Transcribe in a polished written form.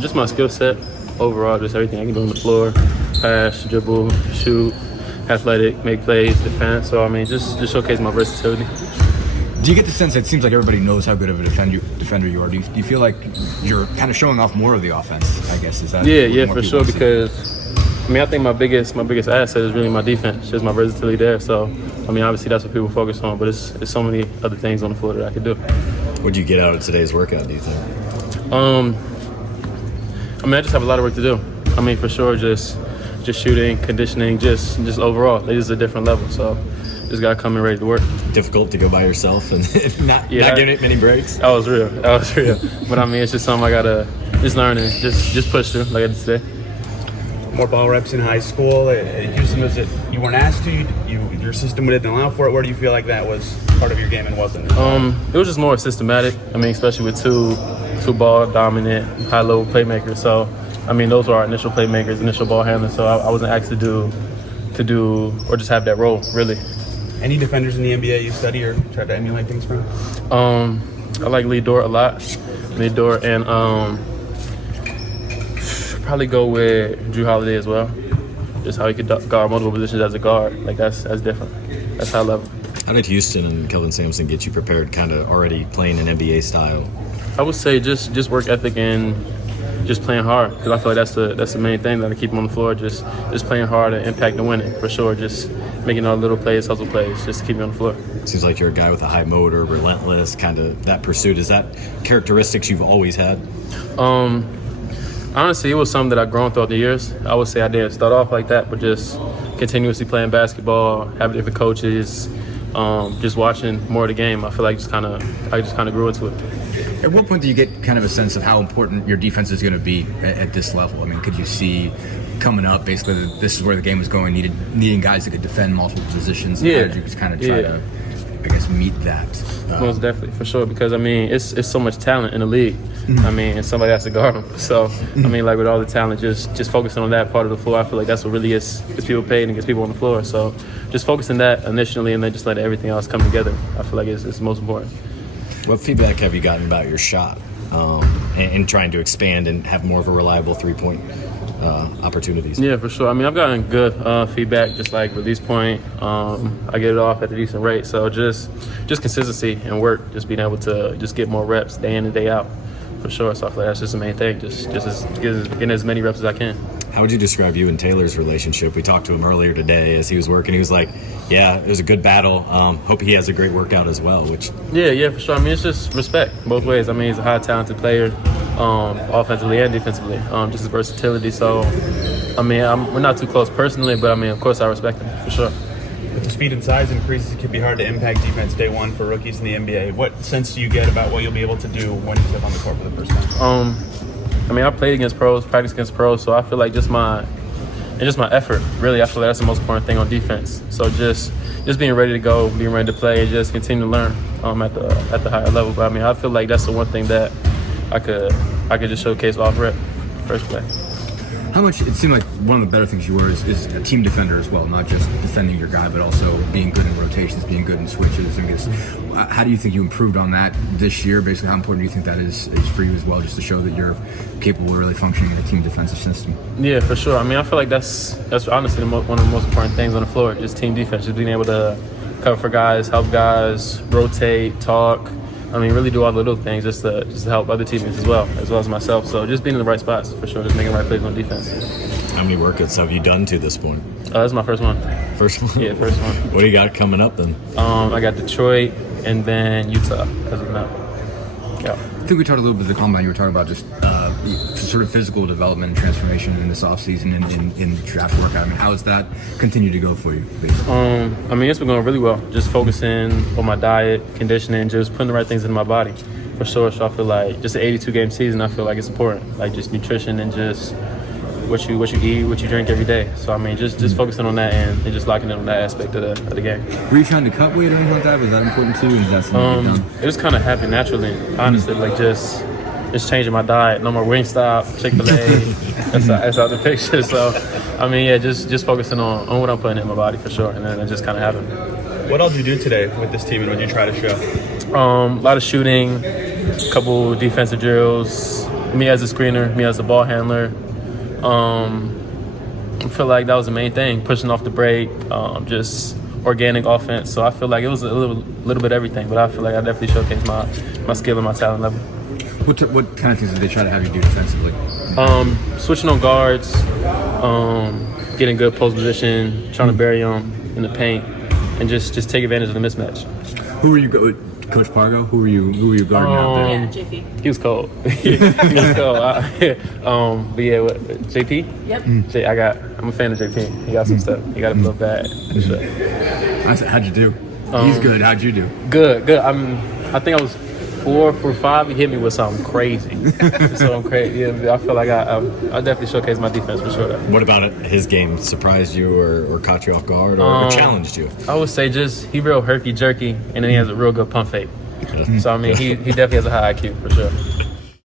Just my skill set overall, just everything I can do on the floor, pass, dribble, shoot, athletic, make plays, defense. So, I mean, just showcase my versatility. Do you get the sense that it seems like everybody knows how good of a defender you are? Do you feel like you're kind of showing off more of the offense, I guess? Is that Yeah, for sure, because I mean, I think my biggest asset is really my defense, just my versatility there. So, I mean, obviously that's what people focus on, but it's so many other things on the floor that I could do. What did you get out of today's workout, do you think? I mean, I just have a lot of work to do. I mean, for sure, just shooting, conditioning, just overall. It is a different level, so just got to come in ready to work. Difficult to go by yourself and not giving it many breaks? That was real. But, I mean, it's just something I got to just learn and just push through like I did today. More ball reps in high school. At Houston, was it you weren't asked to? Your system didn't allow for it? Where do you feel like that was part of your game and wasn't? It was just more systematic. I mean, especially with two ball dominant, high level playmakers. So, I mean, those were our initial playmakers, initial ball handlers. So I wasn't asked to do or just have that role really. Any defenders in the NBA you study or try to emulate things from? I like Lee Dort a lot. Lee Dort and probably go with Drew Holiday as well. Just how he could guard multiple positions as a guard. Like that's different. That's high level. How did Houston and Kelvin Sampson get you prepared, kind of already playing an NBA style? I would say just work ethic and just playing hard, because I feel like that's the main thing that I keep them on the floor. Just playing hard and impact and winning for sure. Just making all the little plays, hustle plays, just to keep me on the floor. Seems like you're a guy with a high motor, relentless, kind of that pursuit. Is that characteristics you've always had? Honestly, it was something that I've grown throughout the years. I would say I didn't start off like that, but just continuously playing basketball, having different coaches, just watching more of the game. I feel like I just kind of grew into it. At what point do you get kind of a sense of how important your defense is going to be at this level? I mean, could you see coming up basically that this is where the game was going, needing guys that could defend multiple positions? Yeah. How did you just kind of try to, I guess, meet that? Most definitely, for sure, because I mean, it's so much talent in the league. I mean, and somebody has to guard them. So, I mean, like with all the talent, just focusing on that part of the floor, I feel like that's what really gets people paid and gets people on the floor. So, just focusing that initially and then just letting everything else come together, I feel like it's most important. What feedback have you gotten about your shot and trying to expand and have more of a reliable three-point opportunities? Yeah, for sure. I mean, I've gotten good feedback, just like release point. I get it off at a decent rate. So just consistency and work, just being able to just get more reps day in and day out, for sure. So I feel like that's just the main thing, just getting as many reps as I can. How would you describe you and Taylor's relationship? We talked to him earlier today as he was working. He was like, yeah, it was a good battle. Hope he has a great workout as well. Yeah, for sure. I mean, it's just respect both ways. I mean, he's a high talented player, offensively and defensively, just his versatility. So, I mean, we're not too close personally, but I mean, of course, I respect him for sure. With the speed and size increases, it can be hard to impact defense day one for rookies in the NBA. What sense do you get about what you'll be able to do when you step on the court for the first time? I mean, I played against pros, practiced against pros, so I feel like just my effort, really, I feel like that's the most important thing on defense. So just being ready to go, being ready to play, and just continue to learn at the higher level. But I mean, I feel like that's the one thing that I could just showcase off rep first play. How much, it seemed like one of the better things you were is a team defender as well, not just defending your guy, but also being good in rotations, being good in switches. And how do you think you improved on that this year? Basically, how important do you think that is for you as well, just to show that you're capable of really functioning in a team defensive system? Yeah, for sure. I mean, I feel like that's honestly one of the most important things on the floor, just team defense, just being able to cover for guys, help guys, rotate, talk. I mean, really do all the little things just to help other teammates as well as myself. So just being in the right spots, for sure, just making the right plays on defense. How many workouts have you done to this point? That's my first one. First one? Yeah, first one. What do you got coming up then? I got Detroit and then Utah as of now. Yeah. I think we talked a little bit of the combine. You were talking about just sort of physical development and transformation in this offseason in draft workout. I mean, how has that continued to go for you? I mean, it's been going really well. Just focusing on my diet, conditioning, just putting the right things in my body, for sure. So I feel like just an 82-game season, I feel like it's important. Like just nutrition and just what you eat, what you drink every day. So I mean, just focusing on that and just locking in on that aspect of the game. Were you trying to cut weight or anything like that? Was that important too? Is that something you've done? It just kind of happened naturally, honestly. Like just changing my diet. No more Wingstop, Chick-fil-A. that's out the picture. So I mean, yeah, just focusing on what I'm putting in my body for sure, and then it just kind of happened. What else did you do today with this team, and what did you try to show? A lot of shooting, a couple defensive drills, me as a screener, me as a ball handler. I feel like that was the main thing, pushing off the break, just organic offense. So I feel like it was a little bit of everything, but I feel like I definitely showcased my skill and my talent level. What kind of things did they try to have you do defensively? Switching on guards, getting good post position, trying to bury them in the paint, and just take advantage of the mismatch. Who were you, Coach Pargo? Who were you guarding out there? Yeah, JP. He was cold. He was cold. But yeah, JP? Yep. I'm a fan of JP. He got some stuff. He got a little bad. For sure. How'd you do? He's good. How'd you do? Good. I think I was 4 for 5. He hit me with something crazy. So I'm crazy. Yeah, I feel like I definitely showcased my defense for sure. What about it? His game surprised you or caught you off guard or challenged you? I would say just he real herky jerky, and then he has a real good pump fake. So I mean, he definitely has a high IQ for sure.